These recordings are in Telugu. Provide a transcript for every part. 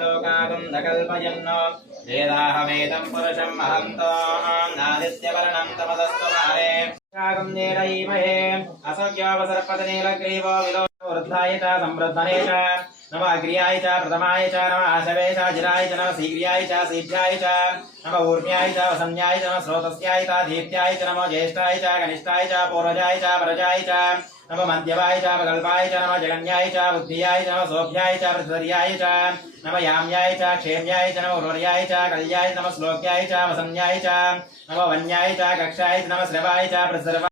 లోకాగం నకల్పయన్ వేదాహ వేదం పురుషం మహంతో నాదిత్యవర్ణం తమదస్తు మారే కాగం నేరయీమహే అసఖ్యోపసర్పత నీలగ్రీవో విలో వృద్ధాయ చ సంవృద్ధనే చ నమ అగ్ర్యాయ చ ప్రథమాయ చ నమ ఆశవే చ జిరాయ చ నమ శీఘ్ర్యాయ చ శీఘ్రాయ చ నమ ఊర్మ్యాయ చ వసన్యాయ చ నమ స్రోతస్యాయ చ దీప్త్యాయ చ నమో జ్యేష్ఠాయ చ కనిష్టాయ చ పూర్వజాయ చ వరజాయ చ నమ మధ్యవాయ చ ప్రగల్పాయ చ నమ జగన్యాయ చ బుద్ధియాయ చ నమ సోభ్యాయ చ ప్రతిధర్యాయ చ నమ యామ్యాయ చ క్షేమ్యాయ చ నమ ఉర్వర్యాయ చ కళ్యాయ నమ శ్లోక్యాయ చ వసన్యాయ చ నమ వన్యాయ చ కక్షాయ చ నమ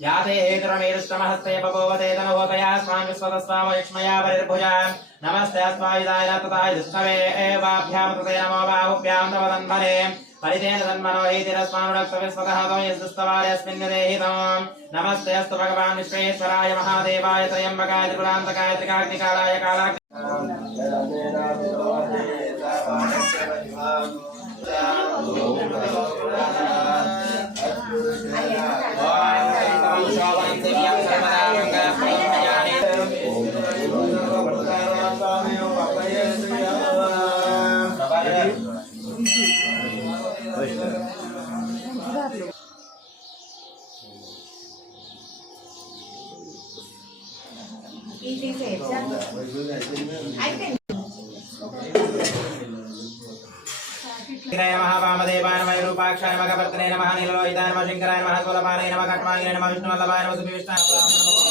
బాణవాగం ముతానే జన్నశేషవాపరస్య నిసంగతి యాతే హేతురమేరుష్టమహస్తే బభూవతే తనహోతయా స్వామి విశ్వతస్వామయుక్ష్మయా పరిర్భుజ నమస్తే అస్మాయుధాయ తథాయ దుష్టవే ఏవాభ్యాం కృతే నమో బాహుభ్యాం తవ తన్మనే పరితేన తన్మనో హేతిరస్మానురక్తవిస్వతః యస్స్తవార్యస్మిన్ దేహితం నమస్తే వామదేవాయ నమః విరూపాక్షాయ నమ కపర్తనే నమః శంకరాయ నమః స్థూలపానాయ నమ కట్మాయ నమ విష్ణువల్లభాయ నమ సుభివిష్టాయ నమ